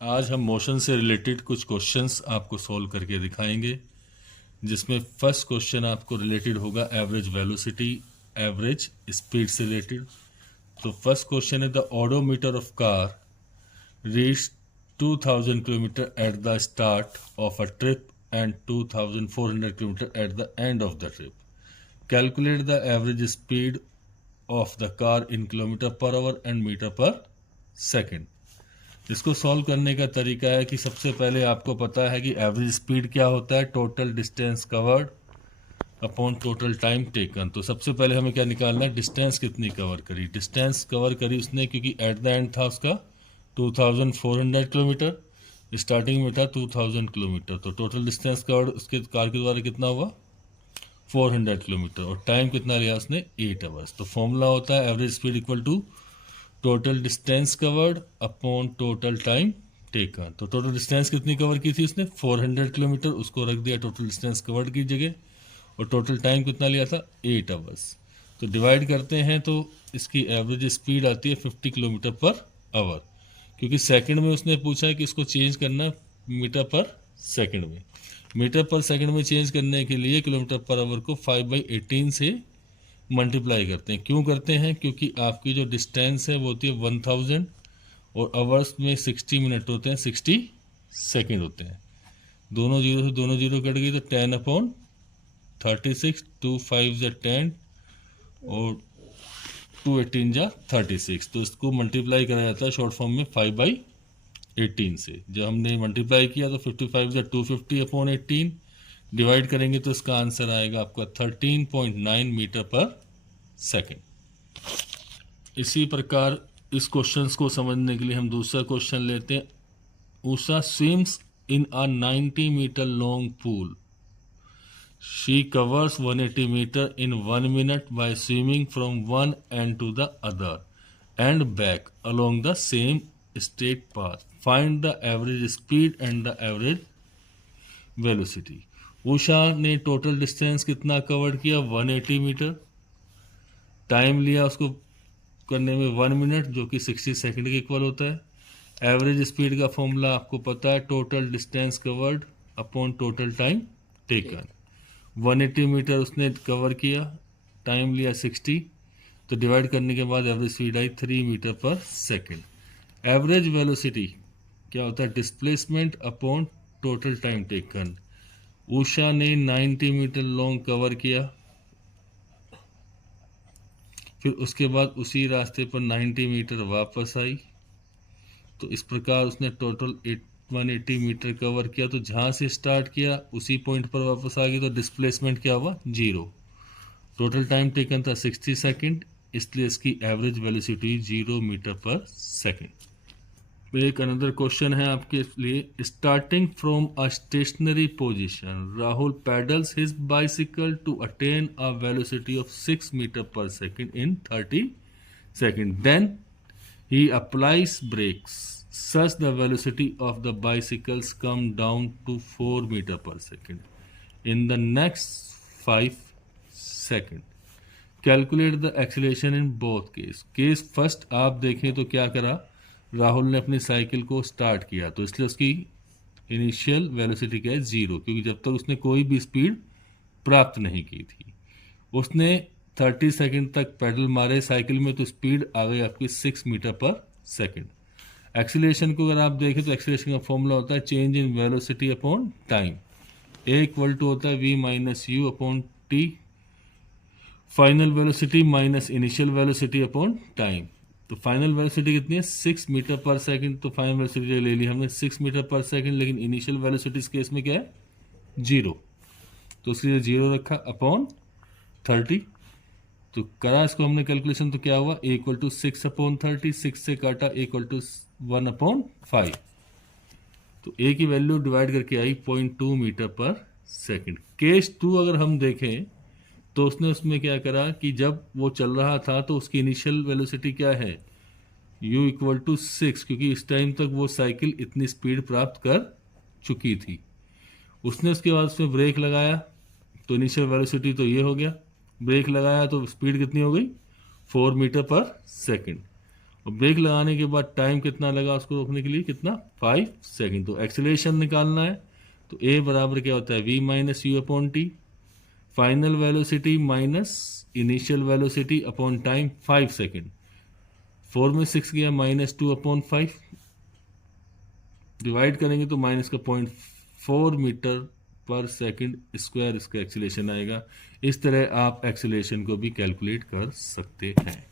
आज हम मोशन से रिलेटेड कुछ क्वेश्चंस आपको सॉल्व करके दिखाएंगे, जिसमें फर्स्ट क्वेश्चन आपको रिलेटेड होगा एवरेज वेलोसिटी, एवरेज स्पीड से रिलेटेड। तो फर्स्ट क्वेश्चन है the odometer of car reach 2000 kilometre at the start of a trip and 2400 kilometre at the end of the trip. Calculate the average speed of the car in kilometre per hour and metre per second. इसको solve करने का तरीका है कि सबसे पहले आपको पता है कि एवरेज स्पीड क्या होता है, total distance covered upon total time taken. तो सबसे पहले हमें क्या निकालना है, डिस्टेंस कितनी कवर करी। डिस्टेंस कवर करी उसने क्योंकि एट द एंड था उसका 2400 किलोमीटर, स्टार्टिंग में था 2000 किलोमीटर। तो टोटल डिस्टेंस कवर्ड उसके कार के द्वारा कितना हुआ 400 किलोमीटर, और टाइम कितना लिया उसने 8 आवर्स। तो फॉर्मूला होता है average speed equal to total distance covered upon total time taken. तो टोटल डिस्टेंस कितनी कवर की थी उसने 400 किलोमीटर, उसको रख दिया टोटल डिस्टेंस कवर्ड की जगह, और टोटल टाइम कितना लिया था 8 आवर्स। तो डिवाइड करते हैं तो इसकी एवरेज स्पीड आती है 50 किलोमीटर पर आवर, क्योंकि सेकंड में उसने पूछा है कि इसको चेंज करना मीटर पर सेकंड में। मीटर पर सेकंड में चेंज करने के लिए किलोमीटर पर आवर को 5/18 से मल्टीप्लाई करते हैं। क्यों करते हैं, क्योंकि आपकी जो डिस्टेंस है वो होती है 1000 और आवर्स में 60 मिनट होते हैं, 60 सेकंड होते हैं। दोनों जीरो से दोनों जीरो कट गई तो 10/36, 2 5 जा 10 और 2 18 जा 36। तो इसको मल्टीप्लाई करा जाता है शॉर्ट फॉर्म में 5/18 से। जब हमने मल्टीप्लाई किया तो 55 जा 250/18 डिवाइड करेंगे तो इसका आंसर आएगा आपका 13.9 मीटर पर सेकेंड। इसी प्रकार इस क्वेश्चन को समझने के लिए हम दूसरा क्वेश्चन लेते हैं। Usha swims in a 90 metre long pool. She covers 180 metre in 1 minute by swimming from one end to the other end back along the same straight path. Find the average speed and the average velocity. Usha ने total distance कितना cover किया 180 metre, time लिया उसको करने में 1 minute जो कि 60 second के इक्वल होता है। एवरेज स्पीड का फॉर्मूला आपको पता है, total distance covered upon total time taken. 180 metre उसने कवर किया, टाइम लिया 60, तो डिवाइड करने के बाद एवरेज स्पीड आई 3 metre per second. Average velocity क्या होता है, displacement upon total time taken. Usha ने 90 मीटर लॉन्ग कवर किया, फिर उसके बाद उसी रास्ते पर 90 मीटर वापस आई, तो इस प्रकार उसने टोटल 180 मीटर कवर किया। तो जहाँ से स्टार्ट किया उसी पॉइंट पर वापस आ गई, तो डिस्प्लेसमेंट क्या हुआ 0। टोटल टाइम टेकन था 60 सेकंड, इसलिए इसकी average velocity 0 metre per second. एक अनदर क्वेश्चन है आपके लिए। Starting from a stationary position, Rahul pedals his bicycle to attain a velocity of 6 metre per second in 30 second. Then he applies brakes such the velocity of the bicycles come down to 4 meter per second in the next 5 second. Calculate the acceleration in both case. Case first आप देखें तो क्या करा, राहुल ने अपनी cycle को start किया, तो इसलिए उसकी इनिशियल वेलोसिटी क्या है 0, क्योंकि जब तक उसने कोई भी स्पीड प्राप्त नहीं की थी। उसने 30 सेकंड तक पेडल मारे साइकिल में, तो स्पीड आ गई आपकी 6 मीटर पर सेकंड। एक्सीलरेशन को अगर आप देखें तो एक्सीलरेशन का फॉर्मूला होता है change in velocity upon time. A equal to होता है V minus U upon T, final velocity minus initial velocity upon time. तो फाइनल वेलोसिटी कितनी है 6 मीटर पर सेकंड, तो फाइनल वेलोसिटी ले ली हमने 6 मीटर पर सेकंड, लेकिन इनिशियल वेलोसिटी इस केस में क्या है 0, तो उसके 0 रखा अपॉन 30। तो करा इसको हमने कैलकुलेशन, तो क्या हुआ a इक्वल टू 6/30, 6 से काटा a इक्वल टू 1/5, तो a की वैल्यू डिवाइड करके आई 0.2 मीटर पर सेकंड। केस 2 अगर हम देखें तो उसने उसमें क्या करा कि जब वो चल रहा था तो उसकी इनिशियल वेलोसिटी क्या है u इक्वल टू 6, क्योंकि इस टाइम तक वो साइकिल इतनी स्पीड प्राप्त कर चुकी थी। उसने उसके बाद उसमें ब्रेक लगाया, तो इनिशियल वेलोसिटी तो ये हो गया, ब्रेक लगाया तो स्पीड कितनी हो गई 4 मीटर पर सेकंड, और ब्रेक लगाने के बाद टाइम कितना लगा उसको रोकने के लिए, कितना, 5 सेकंड। तो एक्सेलरेशन निकालना है तो ए बराबर क्या होता है, V minus U upon T, final velocity minus initial velocity upon time 5 second. 4 में 6 गया, -2/5, डिवाइड करेंगे तो माइनस का 0.4 मीटर पर सेकंड स्क्वायर इसका एक्सीलरेशन आएगा। इस तरह आप एक्सीलरेशन को भी कैलकुलेट कर सकते हैं।